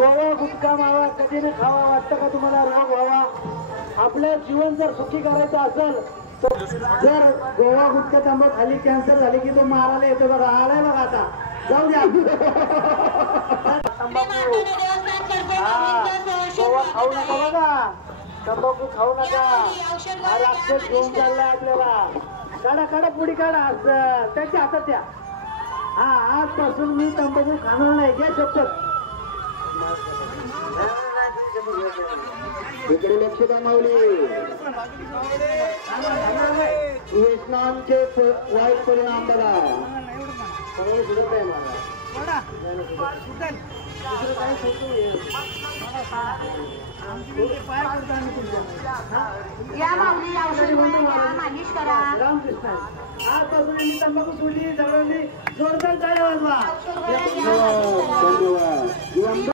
गोवा गुटखा मावा कधी न खावा. वाटतं का तुम्हाला रोग व्हावा? आपलं जीवन जर सुखी करायचं असेल तर जर गोवा गुटखा तांबा खाली कॅन्सर झाली की तो मारायला येतो बघा. आलाय बघा आता. जाऊ द्या. गोवा खाऊ नका बघा. तंबाखू खाऊ नका. अरे अक्षर घेऊन चाललाय आपल्याला. काढा काढा पुढी काढा. असं त्याच्या हातात द्या. हा आजपासून मी तंबाखू खाणार नाही. घ्या शपथ. इकडे लक्ष द्या माऊली. व्यसनांचे वाईट परिणाम बघा. सगळं सुधत आहे मला. या माऊली औषध मालिश करा. रामकृष्ण. आजपासून मी तंबाखू सोडली. सगळ्यांनी जोरदार टाळ्या वाजवा. धन्यवाद.